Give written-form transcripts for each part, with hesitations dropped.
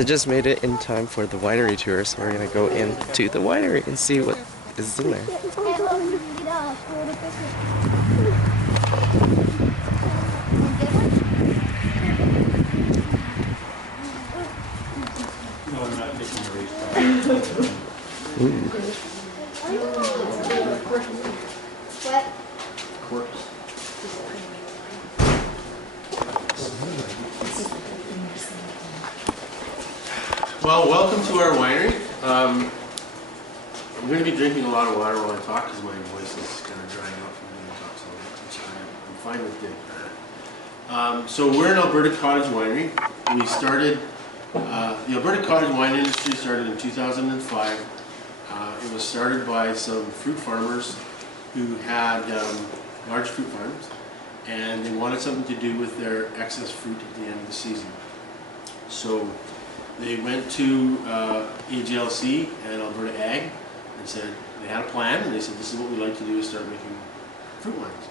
They just made it in time for the winery tour, so we're gonna go into the winery and see what is in there. Ooh. Well, welcome to our winery. I'm going to be drinking a lot of water while I talk because my voice is kind of drying out from the talk, so I'm fine with doing that. So we're an Alberta cottage winery. We started, the Alberta cottage wine industry started in 2005. It was started by some fruit farmers who had large fruit farms, and they wanted something to do with their excess fruit at the end of the season. So they went to AGLC and Alberta Ag and said, they had a plan, and they said, this is what we'd like to do, is start making fruit wines.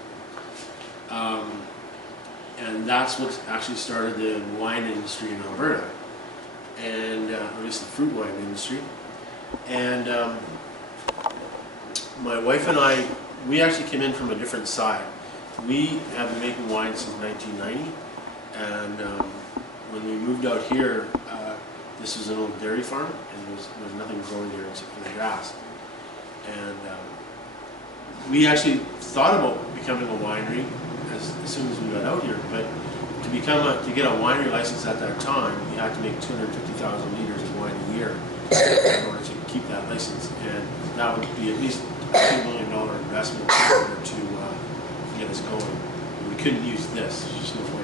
And that's what actually started the wine industry in Alberta, and at least the fruit wine industry. And my wife and I, we actually came in from a different side. We have been making wine since 1990, and when we moved out here, this was an old dairy farm, and there was nothing growing here except for the grass. And we actually thought about becoming a winery as soon as we got out here, but to get a winery license at that time, you had to make 250,000 liters of wine a year in order to keep that license, and that would be at least a $2 million investment in order to get us going. And we couldn't use this; there's just no way.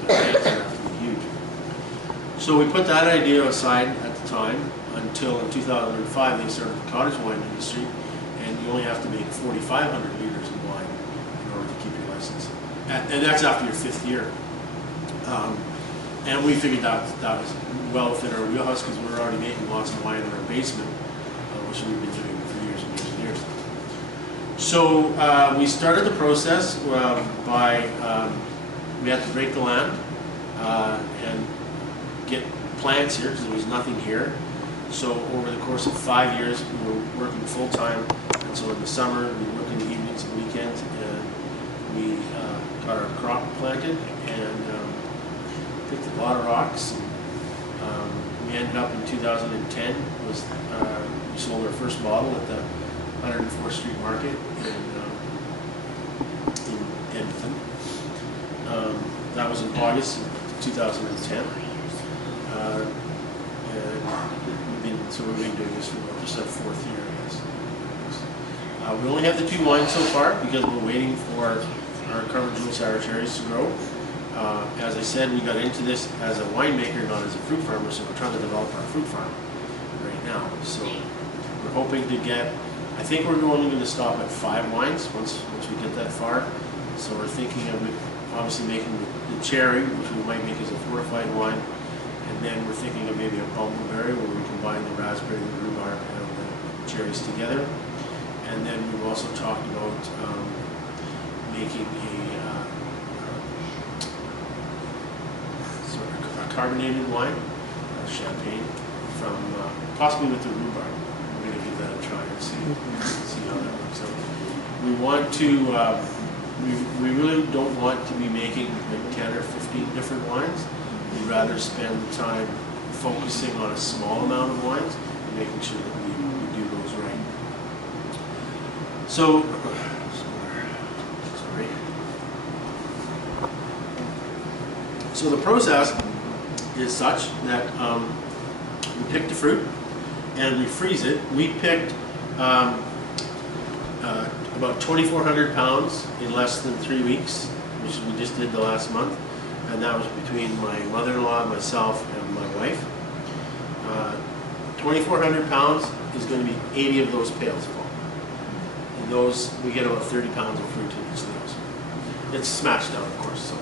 The grants would have to be huge. So we put that idea aside at the time until in 2005 they started the cottage wine industry, and you only have to make 4,500 liters of wine in order to keep your license. And that's after your 5th year. And we figured that was well within our wheelhouse because we were already making lots of wine in our basement, which we've been doing for years and years and years. So we started the process by, we had to break the land and get plants here because there was nothing here. So over the course of 5 years, we were working full time, and so in the summer we worked in the evenings and weekends, and we got our crop planted and picked a lot of rocks. And, we ended up in 2010 we sold our first bottle at the 104th Street Market in Edmonton. That was in August of 2010. So we've been doing this for just our 4th year, I guess. We only have the 2 wines so far because we're waiting for our Carmen Jewel sour cherries to grow. As I said, we got into this as a winemaker, not as a fruit farmer, so we're trying to develop our fruit farm right now. So we're hoping to get, I think we're only going to stop at 5 wines once we get that far. So we're thinking of obviously making the cherry, which we might make as a fortified wine. And then we're thinking of maybe a bumbleberry where we combine the raspberry, the rhubarb, and the cherries together. And then we've also talked about making sort of a carbonated wine, champagne, from possibly with the rhubarb. We're going to give that a try and see how that works out. We want to, we really don't want to be making like 10 or 15 different wines. We'd rather spend the time focusing on a small amount of wines and making sure that we do those right. So, sorry. So the process is such that we pick the fruit and we freeze it. We picked about 2,400 pounds in less than 3 weeks, which we just did the last month. And that was between my mother-in-law, myself, and my wife. 2,400 pounds is going to be 80 of those pails full. And those, we get about 30 pounds of fruit in each of those. It's smashed out, of course. So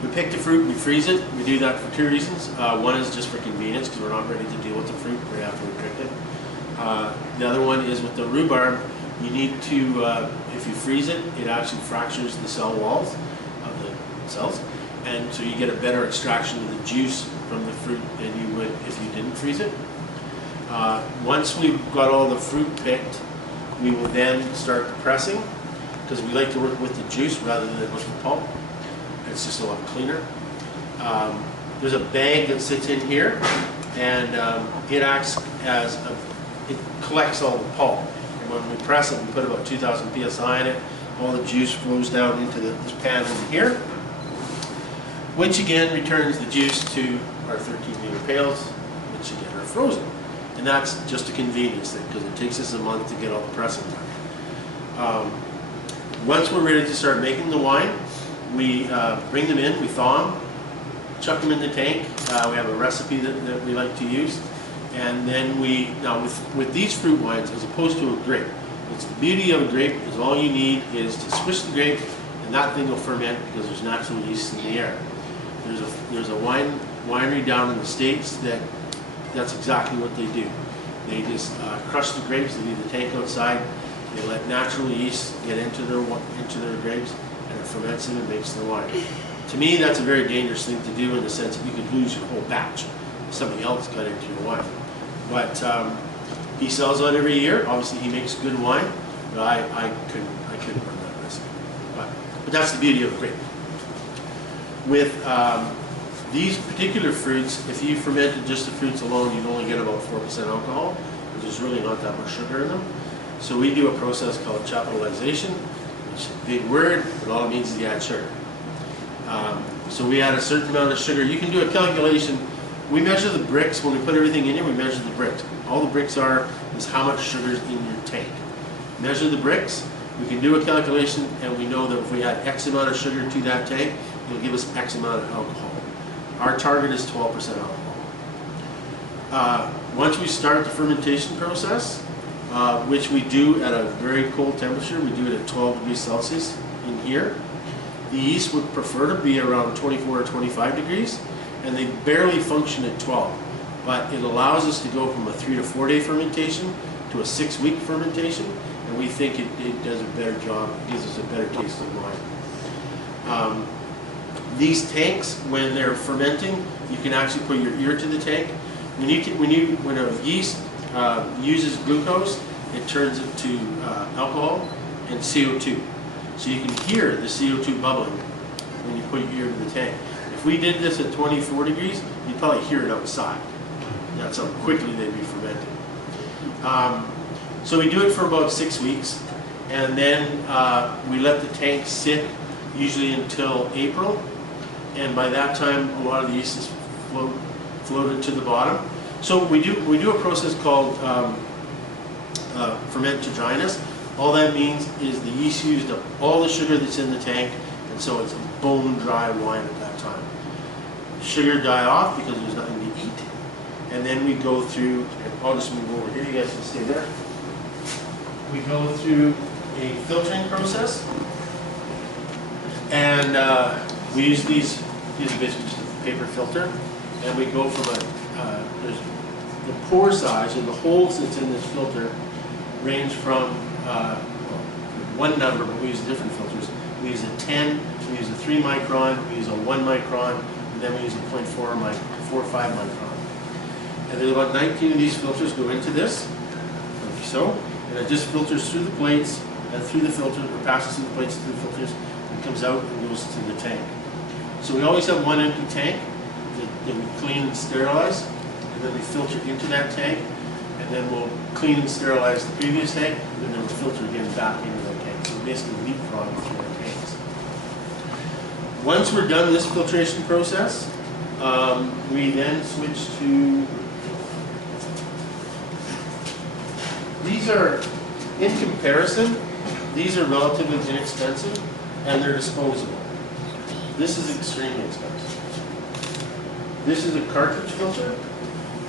we pick the fruit, we freeze it. We do that for 2 reasons. One is just for convenience, because we're not ready to deal with the fruit right after we picked it. The other one is with the rhubarb. You need to, if you freeze it, it actually fractures the cell walls of the cells, and so you get a better extraction of the juice from the fruit than you would if you didn't freeze it. Once we've got all the fruit picked, we will then start pressing, because we like to work with the juice rather than with the pulp. It's just a lot cleaner. There's a bag that sits in here, and it acts as it collects all the pulp. And when we press it, we put about 2,000 psi in it. All the juice flows down into this pan over here, which again returns the juice to our 13-liter pails, which again are frozen. And that's just a convenience thing, because it takes us a month to get all the pressing done. Once we're ready to start making the wine, we bring them in, we thaw them, chuck them in the tank. We have a recipe that we like to use. And then now with these fruit wines, as opposed to a grape, it's the beauty of a grape is all you need is to squish the grape, and that thing will ferment because there's natural yeast in the air. There's a winery down in the States that's exactly what they do. They just crush the grapes, they leave the tank outside, they let natural yeast get into their grapes, and it ferments them and makes the wine. To me, that's a very dangerous thing to do, in the sense that you could lose your whole batch if somebody else got into your wine. But he sells out every year. Obviously, he makes good wine, but I couldn't run that risk. But that's the beauty of a grape. With these particular fruits, if you fermented just the fruits alone, you'd only get about 4% alcohol, because there's really not that much sugar in them. So we do a process called chaptalization, which is a big word, but all it means is you add sugar. So we add a certain amount of sugar. You can do a calculation. We measure the bricks. When we put everything in here, we measure the bricks. All the bricks is how much sugar is in your tank. Measure the bricks. We can do a calculation, and we know that if we add X amount of sugar to that tank, it'll give us X amount of alcohol. Our target is 12% alcohol. Once we start the fermentation process, which we do at a very cold temperature, we do it at 12 degrees Celsius in here. The yeast would prefer to be around 24 or 25 degrees, and they barely function at 12. But it allows us to go from a 3 to 4 day fermentation to a 6-week fermentation, and we think it does a better job, it gives us a better taste of wine. These tanks, when they're fermenting, you can actually put your ear to the tank. When a yeast uses glucose, it turns it to alcohol and CO2. So you can hear the CO2 bubbling when you put your ear to the tank. If we did this at 24 degrees, you'd probably hear it outside. That's how quickly they'd be fermenting. So we do it for about 6 weeks, and then we let the tank sit usually until April, and by that time a lot of the yeast is floated to the bottom. So we do a process called ferment to dryness. All that means is the yeast used up all the sugar that's in the tank, and so it's a bone dry wine at that time. Sugar die off because there's nothing to eat, and then we go through, and I'll just move over here, you guys can stay there. We go through a filtering process, and we use these are basically just a paper filter, and we go from there's the pore size, or the holes that's in this filter, range from one number, but we use different filters. We use a 10, we use a 3 micron, we use a 1 micron, and then we use a 0.45 micron. And there's about 19 of these filters go into this, like so, and it just filters through the plates and through the filter, or passes through the plates, through the filters, and comes out and goes to the tank. So we always have one empty tank that we clean and sterilize, and then we filter into that tank, and then we'll clean and sterilize the previous tank, and then we'll filter again back into that tank. So basically leapfrog through our tanks. Once we're done this filtration process, we then switch to, these are, in comparison, these are relatively inexpensive, and they're disposable. This is extremely expensive. This is a cartridge filter.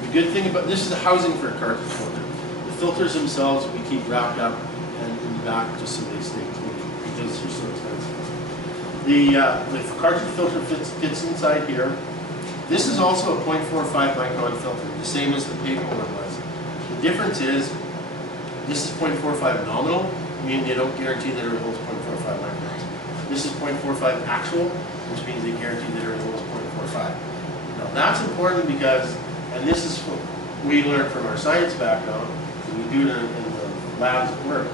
The good thing about this is the housing for a cartridge filter. The filters themselves we keep wrapped up and in the back just so they stay clean because they're so expensive. The cartridge filter fits inside here. This is also a 0.45 micron filter, the same as the paper one was. The difference is this is 0.45 nominal, meaning they don't guarantee that it holds 0.45 microns. This is 0.45 actual, which means they guarantee that everything was 0.45. Now that's important because, and this is what we learned from our science background, and we do it in the labs at work.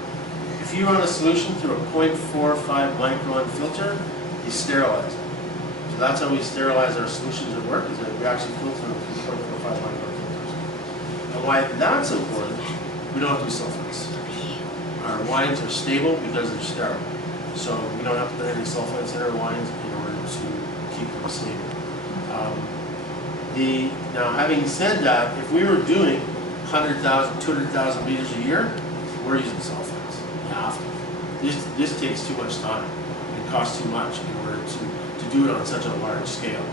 If you run a solution through a 0.45 micron filter, you sterilize it. So that's how we sterilize our solutions at work, is that we actually filter them through 0.45 micron filters. And why that's important, we don't have to do sulfites. Our wines are stable because they're sterile. So we don't have to put any sulfites in our wines in order to keep them stable. Now, having said that, if we were doing 100,000, 200,000 liters a year, we're using sulfites. You have to. This takes too much time. It costs too much in order to do it on such a large scale.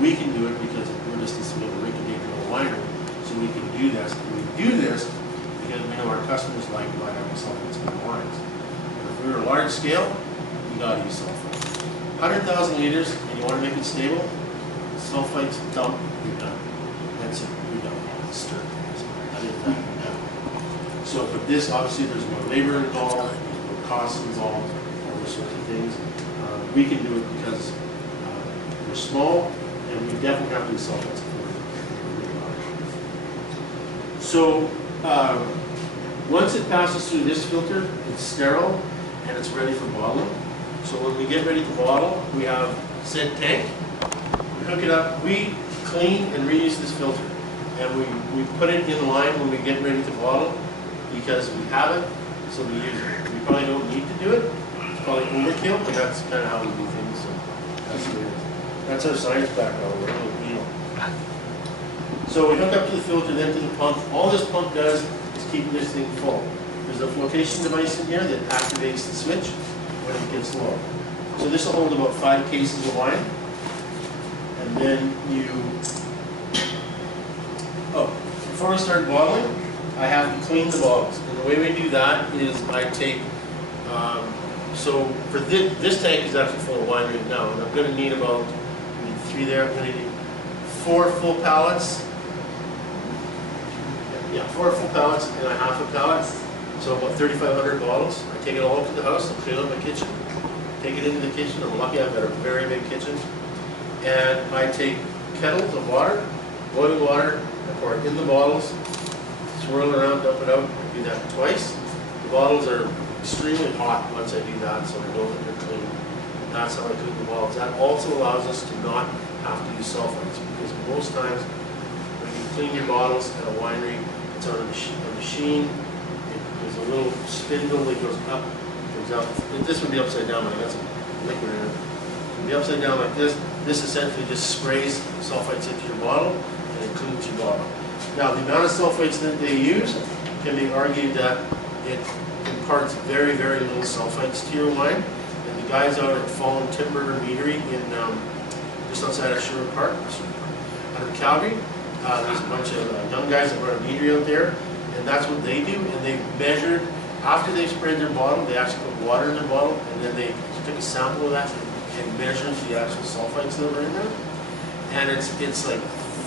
We can do it because we're just this little rinky-dink winery, so we can do this. And we do this because we know our customers like having sulfites in their wines. And if we were large scale, you gotta use sulfites. 100,000 liters, and you want to make it stable, sulfites, dump, you're done. That's it, you're done. Stir. Other than that, you're done. So, but this, obviously, there's more labor involved, more costs involved, all those sorts of things. We can do it because we're small, and we definitely have to use sulfites if we're really large. So, once it passes through this filter, it's sterile, and it's ready for bottling. So when we get ready to bottle, we have said tank. We hook it up. We clean and reuse this filter, and we put it in line when we get ready to bottle because we have it, so we use it. We probably don't need to do it. It's probably overkill, but that's kind of how we do things. So that's the way it is. That's our science background. We're really real. So we hook up to the filter, then to the pump. All this pump does is keep this thing full. There's a flotation device in here that activates the switch when it gets low. So this will hold about 5 cases of wine. And then before we start bottling, I have to clean the bottles. And the way we do that is I take, so for this tank is actually full of wine right now. And I'm going to need about, I need 3 there, I'm going to need 4 full pallets. Yeah, 4 full pallets and a half a pallet. So about 3,500 bottles. I take it all to the house, I clean up my kitchen, take it into the kitchen. I'm lucky I've got a very big kitchen. And I take kettles of water, boiling water, I pour it in the bottles, swirl it around, dump it out. I do that twice. The bottles are extremely hot once I do that, so I know that they're clean. That's how I clean the bottles. That also allows us to not have to use sulfites, because most times when you clean your bottles at a winery, it's on a machine. There's a little spindle that goes up, comes out. This would be upside down, but I got some liquid in it. It would be upside down like this. This essentially just sprays sulfites into your bottle, and it cleans your bottle. Now, the amount of sulfites that they use can be argued that it imparts very, very little sulfites to your wine. And the guys out at Fallen Timber Meadery in just outside of Sherwood Park, out of Calgary, there's a bunch of young guys that run a meadery out there. And that's what they do, and they measured, after they've sprayed their bottle, they actually put water in their bottle, and then they took a sample of that and measured the actual sulfites that were in there. And it's like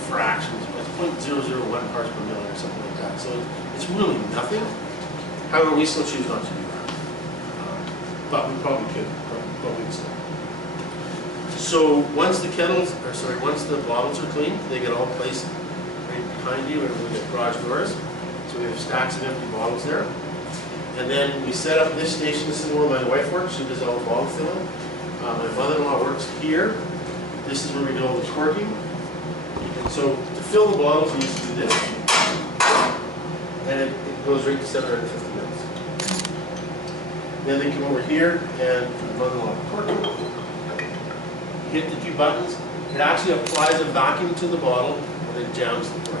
fractions, it's 0.001 parts per million or something like that. So it's really nothing. However, we still choose not to do that. But we probably could, but we still. So once the once the bottles are cleaned, they get all placed right behind you, and we get garage doors. So we have stacks of empty bottles there. And then we set up this station. This is where my wife works. She does all the bottle filling. My mother-in-law works here. This is where we do all the corking. And so to fill the bottles, we used to do this. And it goes right to 750 mils. Then they come over here and run a lot of corking. You hit the 2 buttons. It actually applies a vacuum to the bottle and it jams the cork.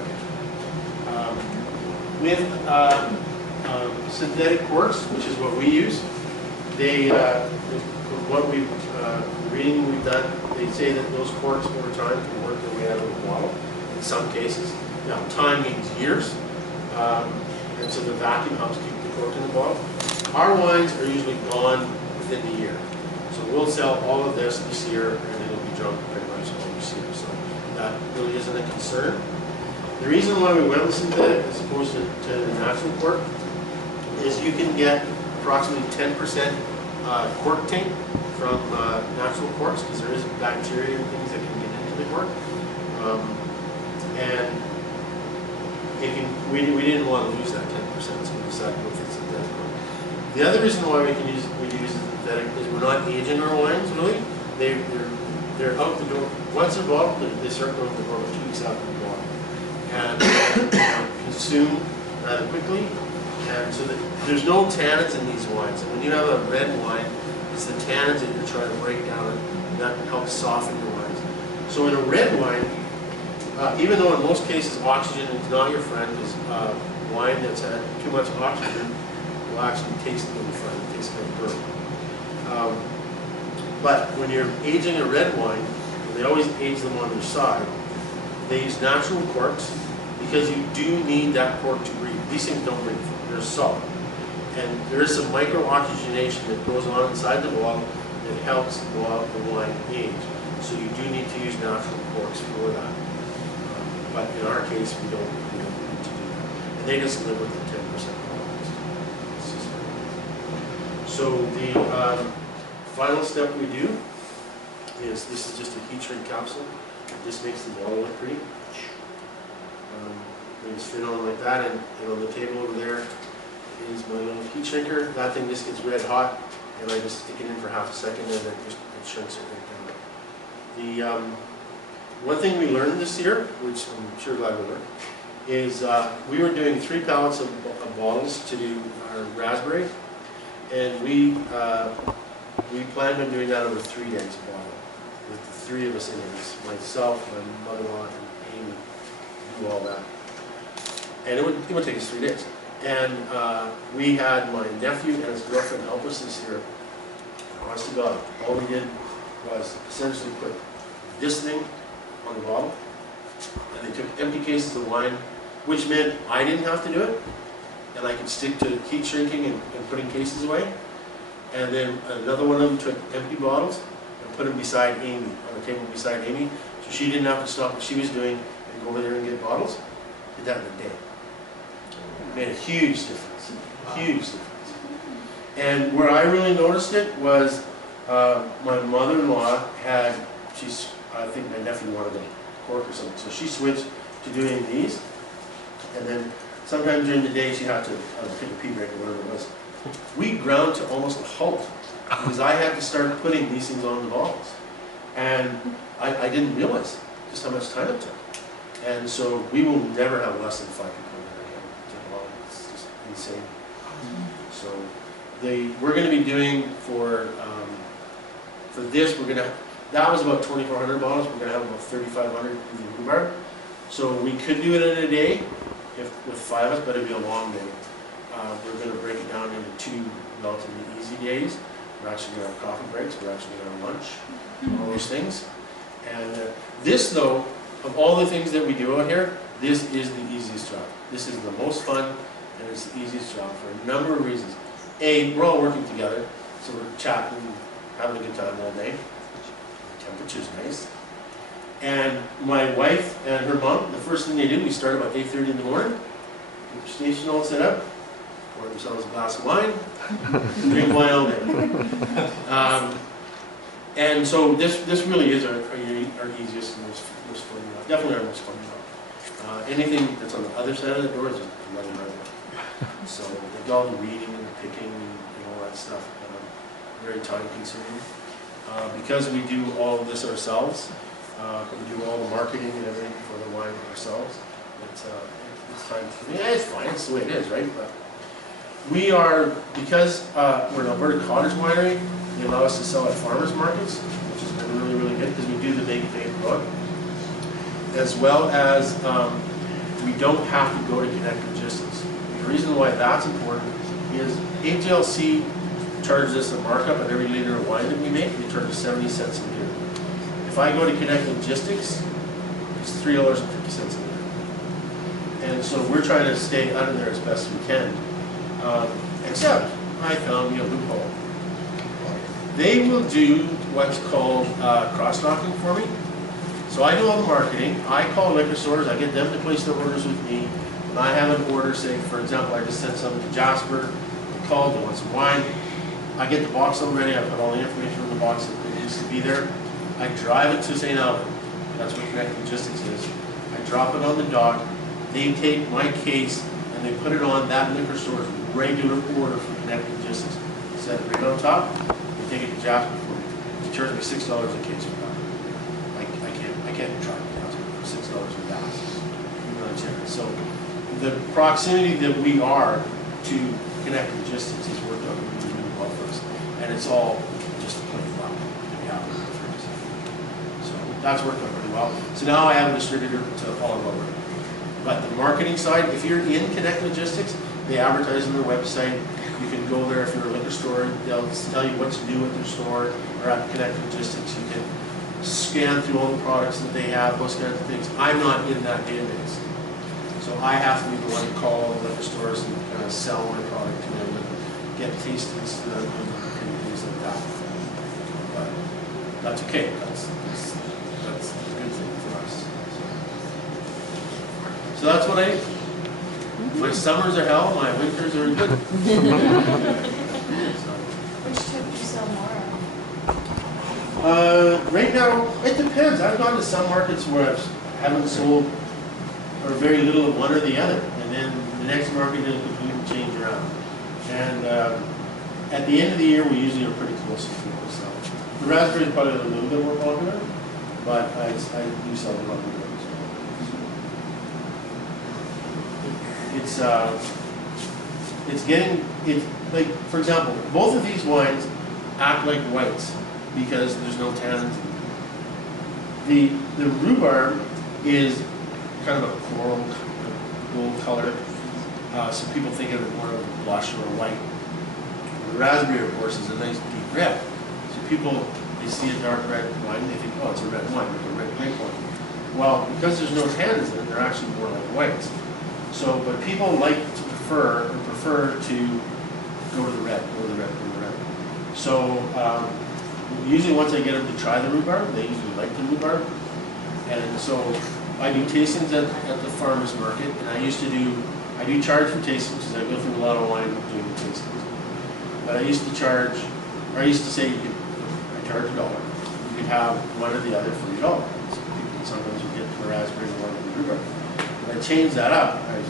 With synthetic corks, which is what we use, they, what we've, the reading we've done, they say that those corks over time can work their way out of the bottle in some cases. Now, time means years, and so the vacuum helps keep the cork in the bottle. Our wines are usually gone within the year. So we'll sell all of this year, and it'll be drunk pretty much all this year. So that really isn't a concern. The reason why we went with synthetic as opposed to the natural cork is you can get approximately 10% cork tape from natural corks, because there is bacteria and things that can get into the cork. And it can, we didn't want to lose that 10%, so we decided to go with synthetic cork. The other reason why we use synthetic is we're not aging our wines, really. They're out the door. Once they're bottled, they start going to the door about 2 weeks after the bottle. And consume rather quickly. And so there's no tannins in these wines. And when you have a red wine, it's the tannins that you're trying to break down, and that helps soften your wines. So in a red wine, even though in most cases oxygen is not your friend, because wine that's had too much oxygen will actually taste really fun. It tastes kind of burnt. But when you're aging a red wine, they always age them on their side. They use natural corks because you do need that cork to breathe. These things don't breathe. They're solid. And there is some micro-oxygenation that goes on inside the bottle that helps the wine age. So you do need to use natural corks for that. But in our case, we don't need to do that. And they just live with the 10% alcohol. So the final step we do is, this is just a heat shrink capsule. This makes the bottle look pretty. We just fit on like that, and on the table over there is my little heat shrinker. That thing just gets red hot, and I just stick it in for half a second, and it shrinks it right down. The one thing we learned this year, which I'm sure glad we learned, is we were doing 3 pallets of bottles to do our raspberry, and we planned on doing that over 3 days a bottle, with the 3 of us in it, myself, my mother-in-law, and Amy, do all that. And it would take us 3 days. And we had my nephew and his girlfriend help us this year. Honest to God, all we did was essentially put this thing on the bottle, and they took empty cases of wine, which meant I didn't have to do it, and I could stick to heat shrinking and putting cases away. And then another one of them took empty bottles and put them beside Amy, on the table beside Amy, so she didn't have to stop what she was doing and go over there and get bottles. Did that in a day. It made a huge difference, huge difference. And where I really noticed it was my mother-in-law had, I think my nephew wanted a cork or something, so she switched to doing these, and then sometime during the day she had to take a pee break or whatever it was. We ground to almost a halt because I had to start putting these things on the bottles, and I didn't realize just how much time it took. And so we will never have less than 5 people in there again. It's just insane. So we're going to be doing for this, that was about 2,400 bottles. We're going to have about 3,500 in the Barr. So we could do it in a day with 5 of us, but it'd be a long day. We're going to break it down into 2 relatively easy days. We're actually going to have coffee breaks. We're actually going to have lunch, all those things. And this, though, of all the things that we do out here, this is the easiest job. This is the most fun, and it's the easiest job for a number of reasons. A, we're all working together, so we're chatting, having a good time all day. The temperature's nice. And my wife and her mom, the first thing they do, we start about 8:30 in the morning, get the station all set up, pour themselves a glass of wine, drink wine all day. And so this really is our easiest and most fun, definitely our most fun job. Anything that's on the other side of the door is just another nightmare. So like all the reading and the picking and all that stuff, very time consuming. Because we do all of this ourselves, we do all the marketing and everything for the wine ourselves, it's time for me. Yeah, it's fine, it's the way it is, right? But we are, because we're an Alberta cottage winery, they allow us to sell at farmers markets, which has been really, really good because we do the big book. As well as we don't have to go to Connect Logistics. The reason why that's important is HLC charges us a markup on every liter of wine that we make. They charge us 70 cents a liter. If I go to Connect Logistics, it's $3.50 a liter. And so we're trying to stay under there as best we can. Except I found a loophole. They will do what's called cross-docking for me. So I do all the marketing. I call liquor stores. I get them to place their orders with me. When I have an order, say, for example, I just sent something to Jasper. They called, they want some wine. I get the box already, I put all the information in the box that needs to be there. I drive it to St. Albert. That's what Connect Logistics is. I drop it on the dock. They take my case and they put it on that liquor store's regular order for Connect Logistics. Set it right on top. They take it to Jasper for me. They charge me $6 a case for that. I can't drive it down for $6 a gas. Really generous. So the proximity that we are to Connect Logistics has worked out really well for us. And it's all just plain fun. So that's worked out pretty well. So now I have a distributor to all over. But the marketing side, if you're in Connect Logistics, they advertise on their website. You can go there if you're a liquor store. They'll tell you what's new at their store or at Connect Logistics. You can scan through all the products that they have, those kinds of things. I'm not in that database. So I have to be the one to call the liquor stores and kind of sell my product to them and get tastings to them and things like that. But that's okay. That's a good thing for us. So that's what I do. My summers are hell, my winters are good. Which tip do you sell more of? Right now, it depends. I've gone to some markets where I haven't sold or very little of one or the other, and then the next market is completely change around. And at the end of the year, we usually are pretty close to people. So the raspberry is probably a little bit more popular, but I do sell a lot of those. It's like, for example, both of these wines act like whites because there's no tannins. The rhubarb is kind of a coral gold color, so people think of it more of a blush or a white. The raspberry, of course, is a nice deep red. So people, they see a dark red wine, they think, oh, it's a red wine, like a red grape wine. Well, because there's no tannins in it, they're actually more like whites. So, but people like to prefer to go to the red, go to the red, go to the red. So, usually once I get them to try the rhubarb, they usually like the rhubarb. And so, I do tastings at the farmer's market, and I do charge for tastings because I go through a lot of wine doing the tastings. But I used to say I charge $1. You could have one or the other for $1. So people sometimes you get the raspberry and one of the rhubarb. I changed that up. I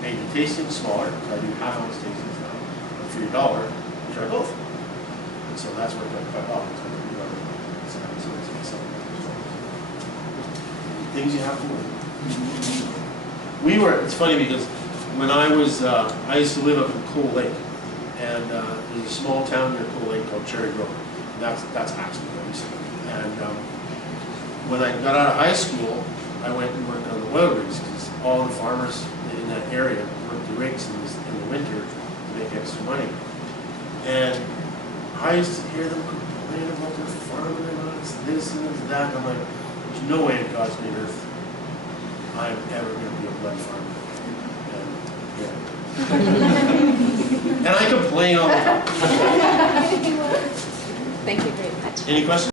made the tasting smaller, so I do half-ounce tastings now. But for $1, you try both. And so that's what I cut off. Things you have to learn. It's funny because when I used to live up in Coal Lake, and there's a small town near Coal Lake called Cherry Grove. That's actually where I used to live. And when I got out of high school, I went and worked on the oil rigs because all the farmers in that area worked the rigs in the winter to make extra money. And I used to hear them complain about their farming and it's this and it's that. And I'm like, there's no way in God's green earth I'm ever going to be a blood farmer. And I complain all the time. Thank you very much. Any questions?